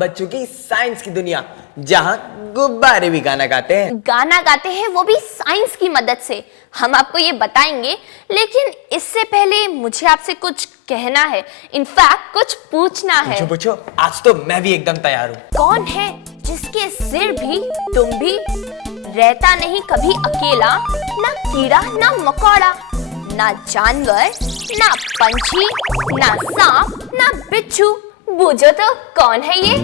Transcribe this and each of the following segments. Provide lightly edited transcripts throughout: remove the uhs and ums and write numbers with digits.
बच्चों की साइंस की दुनिया, जहां गुब्बारे भी गाना गाते हैं वो भी साइंस की मदद से। हम आपको ये बताएंगे, लेकिन इससे पहले मुझे आपसे कुछ कहना है, इनफैक्ट कुछ पूछना है। पूछो, आज तो मैं भी एकदम तैयार हूँ। कौन है जिसके सिर भी तुम भी, रहता नहीं कभी अकेला, ना कीड़ा ना मकोड़ा, ना जानवर ना पंछी ना सांप ना बिच्छू, बूझो तो कौन है ये?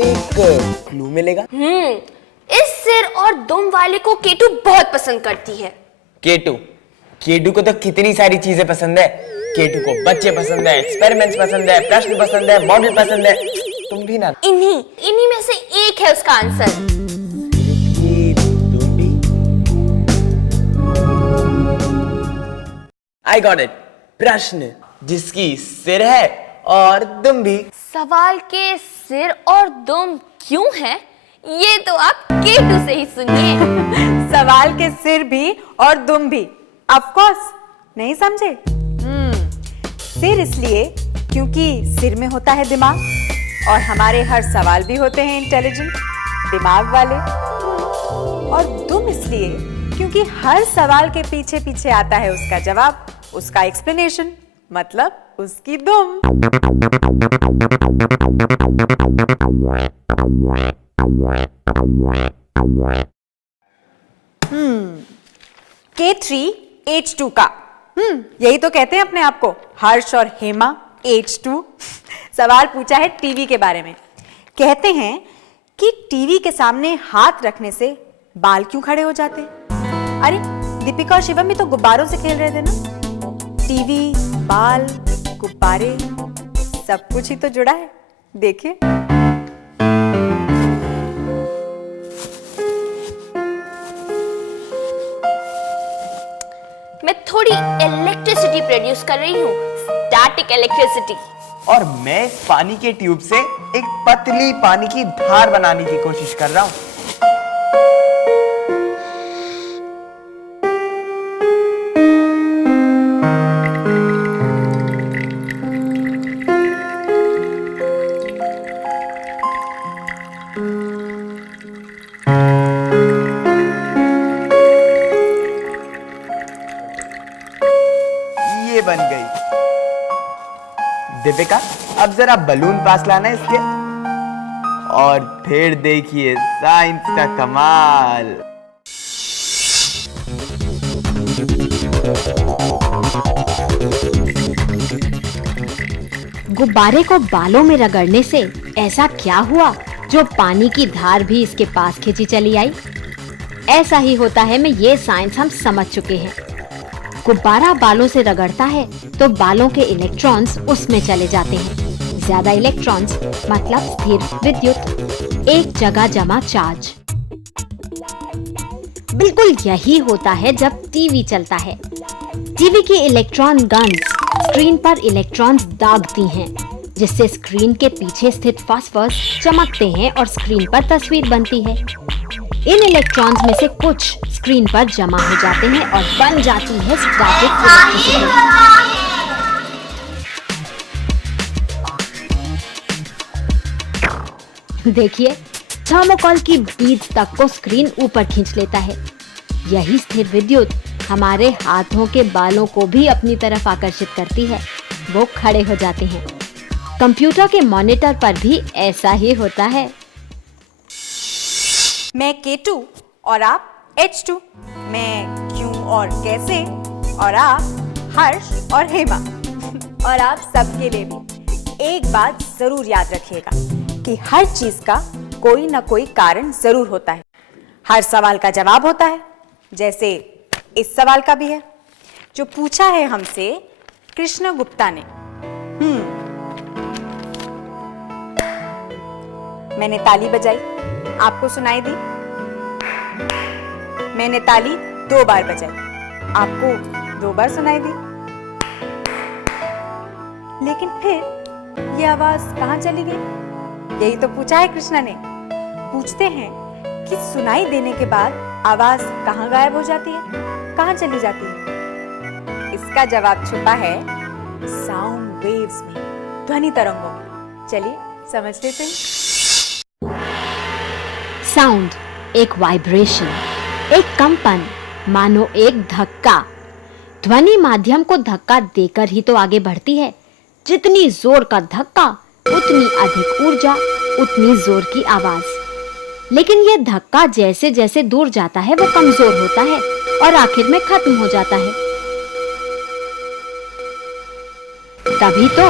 एक क्लू मिलेगा? इस सिर और दुम वाले को केटू बहुत पसंद करती है। केटू को तो कितनी सारी चीजें पसंद है। केटू को बच्चे पसंद है, एक्सपेरिमेंट्स पसंद है, प्रश्न पसंद है, मॉडल पसंद है। तुम भी ना? इन्हीं में से एक है उसका आंसर। I got it. प्रश्न जिसकी सिर है और दुम भी। सवाल के सिर और दुम क्यों है, ये तो आप केटू से ही सुनिए। सवाल के सिर भी और दुम भी, ऑफ कोर्स, नहीं समझे? सिर इसलिए क्योंकि सिर में होता है दिमाग, और हमारे हर सवाल भी होते हैं इंटेलिजेंट, दिमाग वाले। और दुम इसलिए क्योंकि हर सवाल के पीछे पीछे आता है उसका जवाब, उसका एक्सप्लेनेशन, मतलब उसकी दुम। K3H2 का, यही तो कहते हैं अपने आप को, हर्ष और हेमा H2। सवाल पूछा है टीवी के बारे में। कहते हैं कि टीवी के सामने हाथ रखने से बाल क्यों खड़े हो जाते हैं? अरे दीपिका और शिवम भी तो गुब्बारों से खेल रहे थे ना। टीवी, बाल, गुब्बारे, सब कुछ ही तो जुड़ा है, देखिए। मैं थोड़ी इलेक्ट्रिसिटी प्रोड्यूस कर रही हूँ, स्टैटिक इलेक्ट्रिसिटी। और मैं इस पानी के ट्यूब से एक पतली पानी की धार बनाने की कोशिश कर रहा हूँ। ये बन गई। दीपिका, अब जरा बलून पास लाना है इसके, और फिर देखिए साइंस का कमाल। गुब्बारे को बालों में रगड़ने से ऐसा क्या हुआ जो पानी की धार भी इसके पास खींची चली आई? ऐसा ही होता है में ये साइंस हम समझ चुके हैं। गुब्बारा बालों से रगड़ता है तो बालों के इलेक्ट्रॉन्स उसमें चले जाते हैं। ज्यादा इलेक्ट्रॉन्स मतलब स्थिर विद्युत, एक जगह जमा चार्ज। बिल्कुल यही होता है जब टीवी चलता है। टीवी की इलेक्ट्रॉन गन्स स्क्रीन पर इलेक्ट्रॉन्स दागती हैं, जिससे स्क्रीन के पीछे स्थित फास्फर्स चमकते हैं और स्क्रीन पर तस्वीर बनती है। इन इलेक्ट्रॉन्स में से कुछ स्क्रीन पर जमा हो जाते हैं और बन जाती है स्टैटिक इलेक्ट्रिसिटी। देखिए, थर्मोकोल की बीज तक को स्क्रीन ऊपर खींच लेता है। यही स्थिर विद्युत हमारे हाथों के बालों को भी अपनी तरफ आकर्षित करती है, वो खड़े हो जाते हैं। कंप्यूटर के मॉनिटर पर भी ऐसा ही होता है। मैं K2 और आप H2, मैं क्यों और कैसे, और आप हर्ष और हेमा। और आप सबके लिए भी एक बात जरूर याद रखिएगा कि हर चीज का कोई ना कोई कारण जरूर होता है। हर सवाल का जवाब होता है, जैसे इस सवाल का भी है जो पूछा है हमसे कृष्ण गुप्ता ने। मैंने ताली बजाई, आपको सुनाई दी। मैंने ताली 2 बार बजाई, आपको 2 बार सुनाई दी। लेकिन फिर ये आवाज कहां चली गई? यही तो पूछा है कृष्णा ने। पूछते हैं कि सुनाई देने के बाद आवाज कहां गायब हो जाती है, कहां चली जाती है? इसका जवाब छुपा है साउंड वेव्स में, ध्वनि तरंगों में। चलिए समझ लेते हैं। साउंड एक वाइब्रेशन, एक कंपन, मानो एक धक्का। ध्वनि माध्यम को धक्का देकर ही तो आगे बढ़ती है। जितनी जोर का धक्का उतनी अधिक ऊर्जा, उतनी जोर की आवाज। लेकिन ये धक्का जैसे जैसे दूर जाता है वो कमजोर होता है और आखिर में खत्म हो जाता है। तभी तो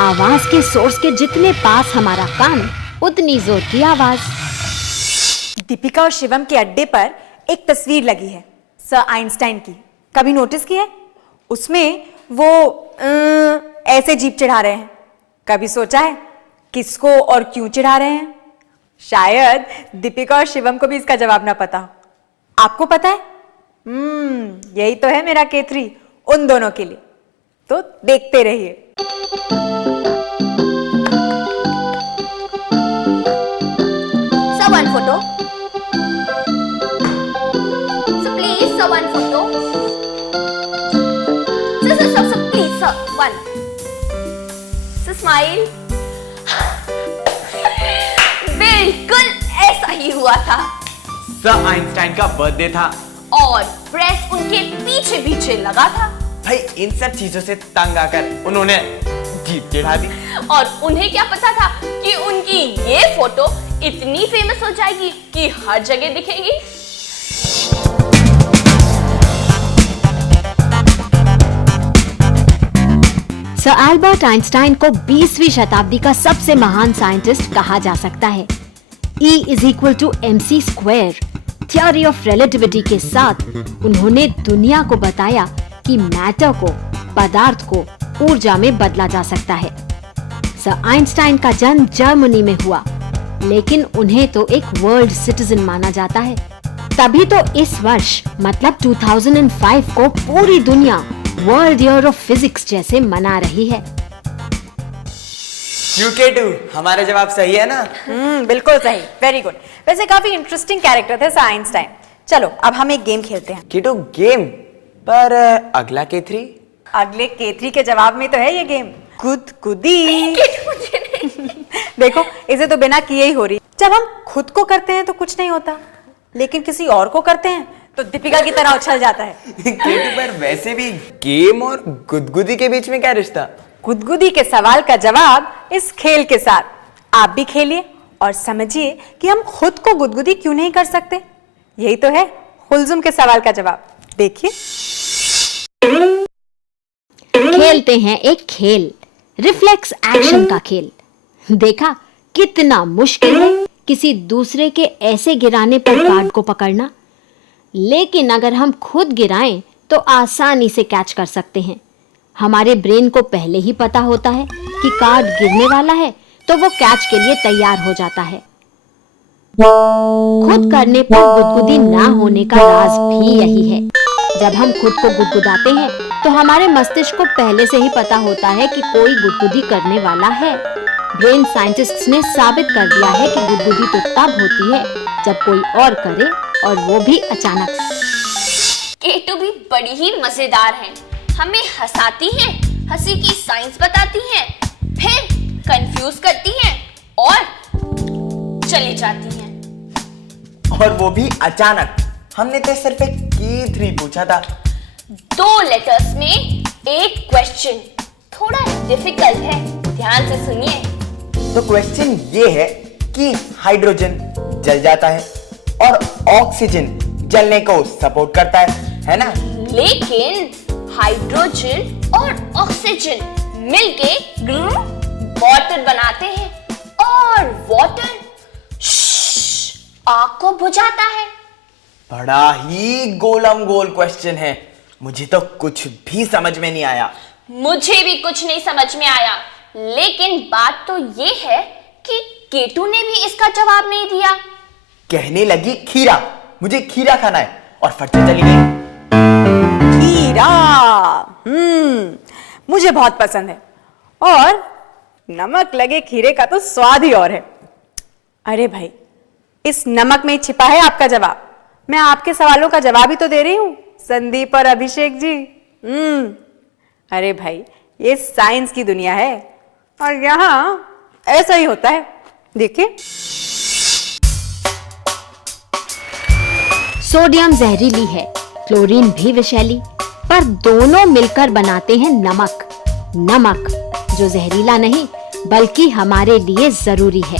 आवाज के सोर्स के जितने पास हमारा कान, उतनी जोर की आवाज। दीपिका और शिवम के अड्डे पर एक तस्वीर लगी है सर आइंस्टाइन की। कभी नोटिस की है? उसमें वो ऐसे जीभ चिढ़ा रहे हैं। कभी सोचा है किसको और क्यों चिढ़ा रहे हैं? शायद दीपिका और शिवम को भी इसका जवाब ना पता हो। आपको पता है? यही तो है मेरा K3 उन दोनों के लिए। तो देखते रहिए। Sir, one photo. So please, sir, one photo. Sir, please, sir, one. So smile. बिल्कुल ऐसा ही हुआ था। सर आइंस्टाइन का बर्थडे था और प्रेस उनके पीछे पीछे लगा था। भाई इन सब चीजों से तंग आकर उन्होंने जीभ चिढ़ा दी। और उन्हें क्या पता था कि उनकी ये फोटो इतनी फेमस हो जाएगी कि हर जगह दिखेगी। सर अल्बर्ट आइंस्टाइन को 20वीं शताब्दी का सबसे महान साइंटिस्ट कहा जा सकता है। E = mc², theory of relativity के साथ उन्होंने दुनिया को बताया कि मैटर को, पदार्थ को ऊर्जा में बदला जा सकता है। सर आइंस्टाइन का जन्म जर्मनी में हुआ, लेकिन उन्हें तो एक वर्ल्ड सिटीजन माना जाता है। तभी तो इस वर्ष मतलब 2005 को पूरी दुनिया वर्ल्ड ईयर ऑफ फिजिक्स जैसे मना रही है। K2, हमारा जवाब सही है ना? बिल्कुल सही, वेरी गुड। वैसे काफी इंटरेस्टिंग कैरेक्टर थे सर आइंस्टाइन। चलो अब हम एक गेम खेलते हैं। K2 गेम, पर अगला K3? अगले K3 के जवाब में तो है ये गेम, गुदगुदी। देखो इसे तो बिना किए ही हो रही। जब हम खुद को करते हैं तो कुछ नहीं होता, लेकिन किसी और को करते हैं तो दीपिका की तरह उछल जाता है। K2 पर वैसे भी गेम और गुदगुदी के बीच में क्या रिश्ता? गुदगुदी के सवाल का जवाब इस खेल के साथ। आप भी खेलिए और समझिए कि हम खुद को गुदगुदी क्यों नहीं कर सकते। यही तो है हुलजुम के सवाल का जवाब। देखिए, खेलते हैं एक खेल, रिफ्लेक्स एक्शन का खेल। देखा कितना मुश्किल है किसी दूसरे के ऐसे गिराने पर कार्ड को पकड़ना, लेकिन अगर हम खुद गिराएं तो आसानी से कैच कर सकते हैं। हमारे ब्रेन को पहले ही पता होता है कि कार्ड गिरने वाला है, तो वो कैच के लिए तैयार हो जाता है। खुद करने पर गुदगुदी ना होने का राज भी यही है। जब हम खुद को गुदगुदाते हैं तो हमारे मस्तिष्क को पहले से ही पता होता है कि कोई गुदगुदी करने वाला है। ब्रेन साइंटिस्ट्स ने साबित कर दिया है कि गुदगुदी तो तब होती है जब कोई और करे, और वो भी अचानक। K2 भी बड़ी ही मजेदार है। हमें हंसाती हैं, हंसी की साइंस बताती हैं, फिर कंफ्यूज करती हैं और चली जाती हैं। और वो भी अचानक। हमने तो सिर्फ एक K3 पूछा था। 2 लेटर्स में एक क्वेश्चन, थोड़ा डिफिकल्ट है, ध्यान से सुनिए। तो क्वेश्चन ये है कि हाइड्रोजन जल जाता है और ऑक्सीजन जलने को सपोर्ट करता है ना? लेकिन हाइड्रोजन और ऑक्सीजन मिलके वाटर बनाते हैं, और वाटर आग को बुझाता है। बड़ा ही गोलम गोल क्वेश्चन है, मुझे तो कुछ भी समझ में नहीं आया। मुझे भी कुछ नहीं समझ में आया, लेकिन बात तो ये है कि K2 ने भी इसका जवाब नहीं दिया। कहने लगी खीरा, मुझे खीरा खाना है, और फट से चली गई। खीरा मुझे बहुत पसंद है, और नमक लगे खीरे का तो स्वाद ही और है। अरे भाई, इस नमक में छिपा है आपका जवाब। मैं आपके सवालों का जवाब ही तो दे रही हूं संदीप और अभिषेक जी। अरे भाई, ये साइंस की दुनिया है और यहाँ ऐसा ही होता है। देखिए, सोडियम जहरीली है, क्लोरीन भी विषैली, पर दोनों मिलकर बनाते हैं नमक। नमक जो जहरीला नहीं बल्कि हमारे लिए जरूरी है।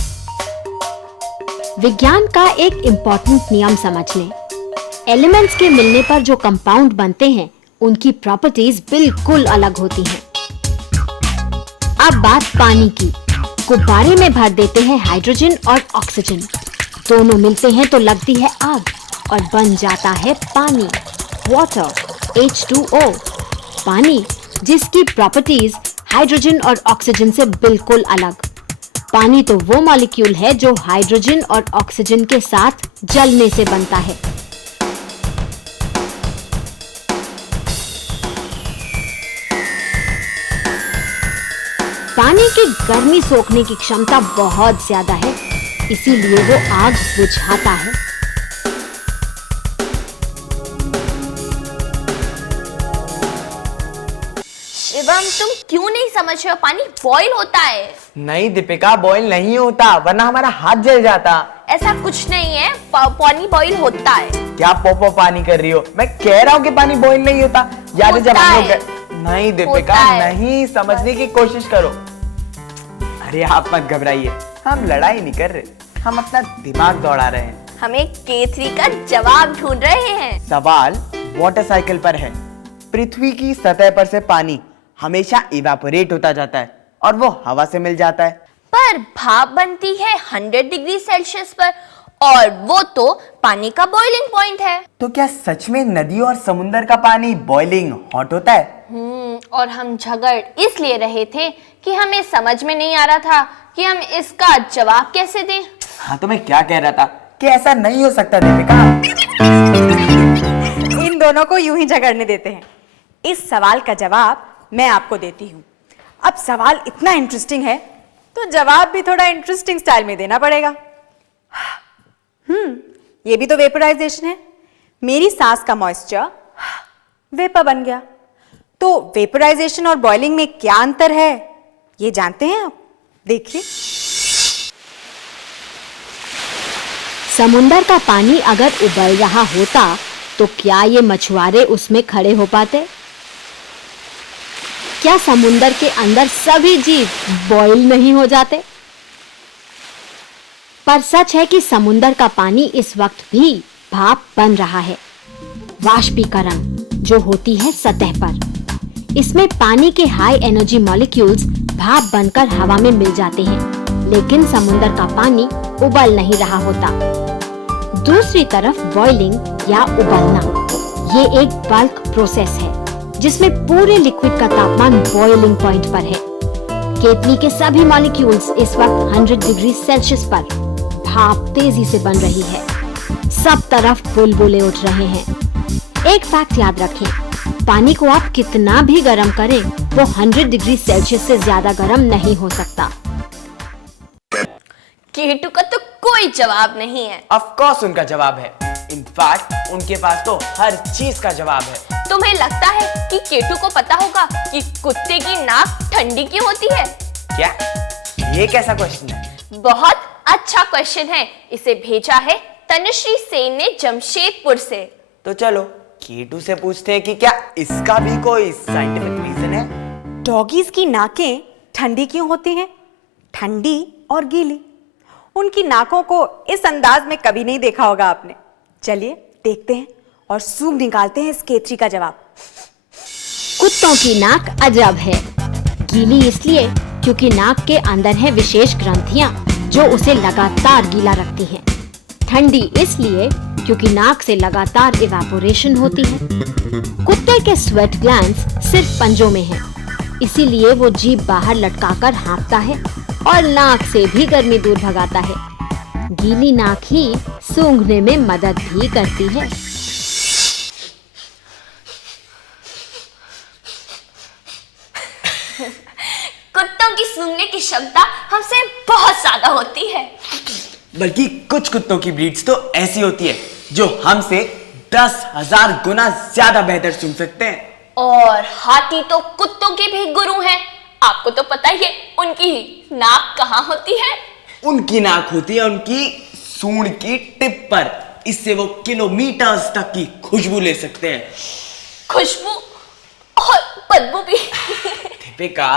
विज्ञान का एक इम्पोर्टेंट नियम समझ लें। एलिमेंट्स के मिलने पर जो कंपाउंड बनते हैं उनकी प्रॉपर्टीज बिल्कुल अलग होती हैं। अब बात पानी की। गुब्बारे में भर देते हैं हाइड्रोजन और ऑक्सीजन, दोनों मिलते हैं तो लगती है आग और बन जाता है पानी, वाटर, H2O। पानी जिसकी प्रॉपर्टीज हाइड्रोजन और ऑक्सीजन से बिल्कुल अलग। पानी तो वो मॉलिक्यूल है जो हाइड्रोजन और ऑक्सीजन के साथ जलने से बनता है। पानी की गर्मी सोखने की क्षमता बहुत ज्यादा है, इसीलिए वो आग बुझाता है। शिवम, तुम क्यों नहीं समझ रहे हो? पानी बॉईल होता है। नहीं दीपिका, बॉईल नहीं होता, वरना हमारा हाथ जल जाता। ऐसा कुछ नहीं है, पानी बॉईल होता है। क्या पोपो पानी कर रही हो? मैं कह रहा हूँ कि पानी बॉईल नहीं होता। याद है जब हम लोग नहीं दीपिका, नहीं, समझने की कोशिश करो। अरे आप मत घबराइए, हम लड़ाई नहीं कर रहे, हम अपना दिमाग दौड़ा रहे हैं। हम एक K3 का जवाब ढूंढ रहे हैं। सवाल वाटर साइकिल पर है। पृथ्वी की सतह पर से पानी हमेशा इवेपोरेट होता जाता है और वो हवा से मिल जाता है। पर भाप बनती है 100 डिग्री सेल्सियस पर, और वो तो पानी का बॉइलिंग पॉइंट है। तो क्या सच में नदी और समुंदर का पानी बॉइलिंग हॉट होता है? और हम झगड़ इसलिए रहे थे कि हमें समझ में नहीं आ रहा था कि हम इसका जवाब कैसे दें। हाँ, तो मैं क्या कह रहा था कि ऐसा नहीं हो सकता दीपिका। इन दोनों को यूं ही झगड़ने देते हैं। इस सवाल का जवाब मैं आपको देती हूँ। अब सवाल इतना इंटरेस्टिंग है तो जवाब भी थोड़ा इंटरेस्टिंग स्टाइल में देना पड़ेगा। ये भी तो वेपराइजेशन है। मेरी सांस का मॉइस्चर वेपर बन गया। तो वेपराइजेशन और बॉइलिंग में क्या अंतर है, ये जानते हैं आप? देखिए, समुंदर का पानी अगर उबल रहा होता तो क्या ये मछुआरे उसमें खड़े हो पाते? क्या समुंदर के अंदर सभी जीव बॉईल नहीं हो जाते? पर सच है कि समुंदर का पानी इस वक्त भी भाप बन रहा है, वाष्पीकरण जो होती है सतह पर। इसमें पानी के हाई एनर्जी मॉलिक्यूल्स भाप बनकर हवा में मिल जाते हैं, लेकिन समुंदर का पानी उबल नहीं रहा होता। दूसरी तरफ बॉइलिंग या उबलना, ये एक बल्क प्रोसेस है जिसमें पूरे लिक्विड का तापमान बॉइलिंग पॉइंट पर है। केतली के सभी मॉलिक्यूल्स इस वक्त 100 डिग्री सेल्सियस पर भाप तेजी से बन रही है। सब तरफ बुलबुले उठ रहे हैं। एक फैक्ट याद रखें, पानी को आप कितना भी गर्म करें वो 100 डिग्री सेल्सियस से ज्यादा गर्म नहीं हो सकता। केटू का तो कोई जवाब नहीं है। ऑफ कोर्स उनका जवाब है। इनफैक्ट उनके पास तो हर चीज का जवाब है। तुम्हें लगता है कि केटू को पता होगा कि कुत्ते की नाक ठंडी क्यों होती है? क्या? ये कैसा क्वेश्चन है? बहुत अच्छा क्वेश्चन है। इसे भेजा है तनुश्री सेन ने जमशेदपुर से। तो चलो केटू से पूछते हैं कि क्या इसका भी कोई साइंटिफिक रीजन है। डॉगीज की नाकें ठंडी क्यों होती हैं? ठंडी और गीली। उनकी नाकों को इस अंदाज में कभी नहीं देखा होगा आपने। चलिए देखते हैं और सूंघ निकालते हैं इस केतली का जवाब। कुत्तों की नाक अजब है। गीली इसलिए क्योंकि नाक के अंदर है विशेष ग्रंथियां जो उसे लगातार गीला रखती हैं। ठंडी इसलिए क्योंकि नाक से लगातार इवेपोरेशन होती है। कुत्ते के स्वेट ग्लैंड्स सिर्फ पंजों में हैं, इसीलिए वो जीभ बाहर लटकाकर हाँफता है और नाक से भी गर्मी दूर भगाता है। गीली नाक ही सूंघने में मदद भी करती है। कुत्तों की सूंघने की क्षमता हमसे बहुत ज्यादा होती है। बल्कि कुछ कुत्तों की ब्रीड्स तो ऐसी होती है जो हमसे 10,000 गुना ज्यादा बेहतर सूंघ सकते हैं। और हाथी तो कुत्तों के भी गुरु हैं। आपको तो पता ही है उनकी नाक कहाँ होती है। उनकी नाक होती है उनकी सूंड की टिप पर। इससे वो किलोमीटर्स तक की खुशबू ले सकते हैं। खुशबू और बदबू भी। दीपिका,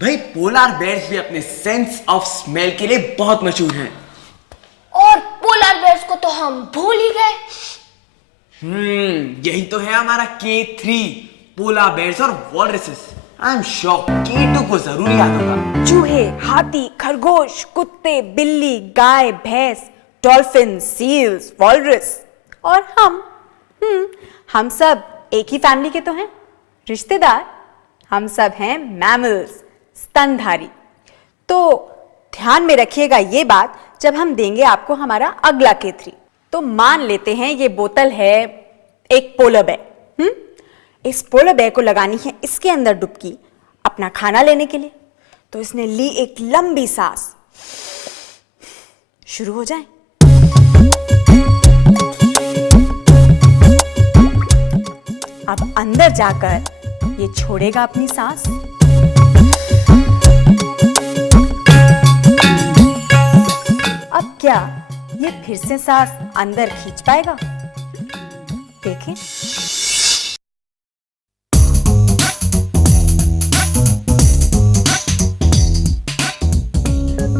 भाई पोलार बेयर्स भी अपने सेंस ऑफ स्मेल के लिए बहुत मशहूर हैं। और पोलार बेयर्स को तो हम भूल ही गए। यही तो है हमारा K3, पोलार बेयर्स और वॉलरसेस। आई एम श्योर K2 को जरूर याद होगा। चूहे, हाथी, खरगोश, कुत्ते, बिल्ली, गाय, भैंस, डॉल्फिन, सील्स, वॉलरस और हम सब एक ही फैमिली के तो हैं, रिश्तेदार। हम सब हैं मैमल्स, स्तनधारी। तो ध्यान में रखिएगा ये बात जब हम देंगे आपको हमारा अगला K3। तो मान लेते हैं ये बोतल है एक पोलर बेयर। इस पोलर बेयर को लगानी है इसके अंदर डुबकी अपना खाना लेने के लिए। तो इसने ली एक लंबी सांस। शुरू हो जाए। अब अंदर जाकर ये छोड़ेगा अपनी सांस। अब क्या ये फिर से सांस अंदर खींच पाएगा? देखें।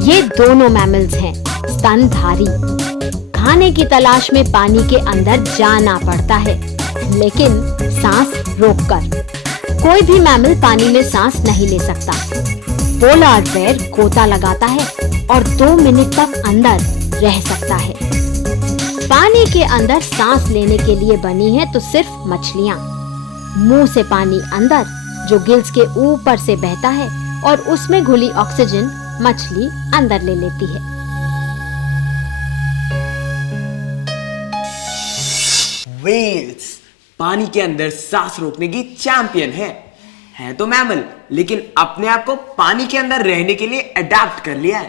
ये दोनों मैमल्स हैं स्तनधारी। खाने की तलाश में पानी के अंदर जाना पड़ता है, लेकिन सांस रोककर। कोई भी मैमल पानी में सांस नहीं ले सकता। पोलार बेयर गोता लगाता है और 2 मिनट तक अंदर रह सकता है। पानी के अंदर सांस लेने के लिए बनी है तो सिर्फ मछलियां। मुंह से पानी अंदर, जो गिल्स के ऊपर से बहता है और उसमें घुली ऑक्सीजन मछली अंदर ले लेती है। व्हेल्स पानी के अंदर सांस रोकने की चैंपियन है तो मैमल, लेकिन अपने आप को पानी के अंदर रहने के लिए अडैप्ट कर लिया है।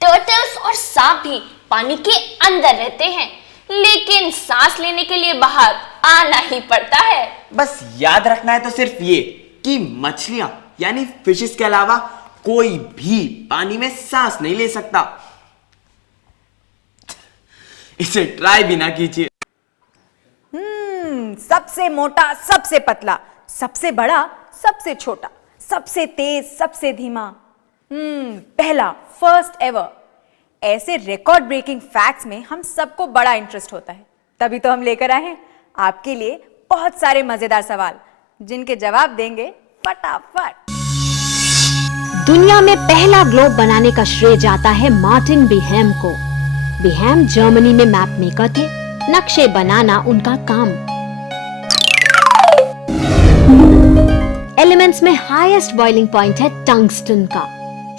टर्टल्स और सांप भी पानी के अंदर रहते हैं, लेकिन सांस लेने के लिए बाहर आना ही पड़ता है। बस याद रखना है तो सिर्फ ये कि मछलियां यानी फिशेस के अलावा कोई भी पानी में सांस नहीं ले सकता। इसे ट्राई भी ना कीजिए। सबसे मोटा, सबसे पतला, सबसे बड़ा, सबसे छोटा, सबसे तेज, सबसे धीमा। पहला, फर्स्ट एवर। ऐसे रिकॉर्ड ब्रेकिंग फैक्ट्स में हम सबको बड़ा इंटरेस्ट होता है। तभी तो हम लेकर आए हैं आपके लिए बहुत सारे मजेदार सवाल, जिनके जवाब देंगे फटाफट। दुनिया में पहला ग्लोब बनाने का श्रेय जाता है मार्टिन बीहेम को। बीहेम जर्मनी में मैप मेकर थे। नक्शे बनाना उनका काम। एलिमेंट्स में हाईएस्ट बॉइलिंग पॉइंट है टंगस्टन का।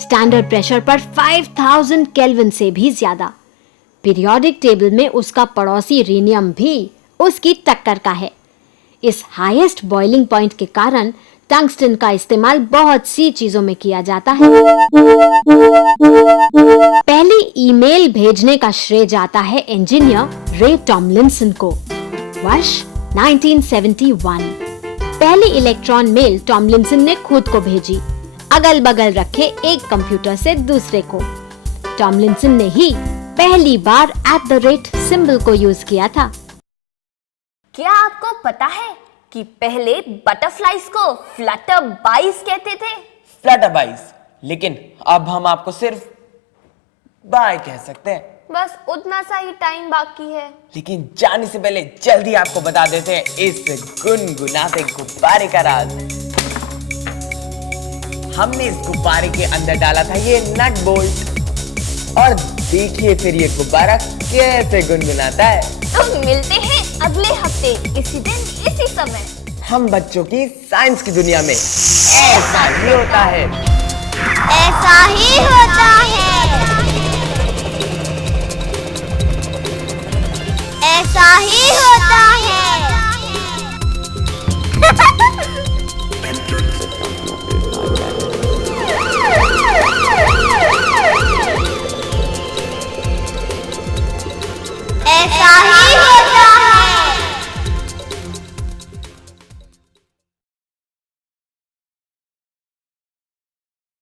स्टैंडर्ड प्रेशर पर 5000 केल्विन से भी ज्यादा। पीरियोडिक टेबल में उसका पड़ोसी रीनियम भी उसकी टक्कर का है। इस हाईएस्ट बॉइलिंग पॉइंट के कारण टंगस्टन का इस्तेमाल बहुत सी चीजों में किया जाता है। पहली ईमेल भेजने का श्रेय जाता है इंजीनियर रे टॉमलिंसन को। वर्ष 1971। पहली इलेक्ट्रॉन मेल टॉमलिंसन ने खुद को भेजी, अगल बगल रखे एक कंप्यूटर से दूसरे को। टॉमलिंसन ने ही पहली बार @ सिंबल को यूज किया था। क्या आपको पता है कि पहले बटरफ्लाइज को फ्लटरबाइज कहते थे? फ्लटरबाइज, लेकिन अब हम आपको सिर्फ बाय कह सकते हैं। बस उतना सा ही टाइम बाकी है। लेकिन जाने से पहले जल्दी आपको बता देते हैं इस गुनगुनाते गुब्बारे का राज। हमने इस गुब्बारे के अंदर डाला था ये नट बोल्ट, और देखिए फिर ये गुब्बारा कैसे गुनगुनाता है। तो मिलते हैं अगले हफ्ते इसी दिन इसी समय। हम बच्चों की साइंस की दुनिया में ऐसा ही होता है। ऐसा ही होता है। ऐसा ही होता है।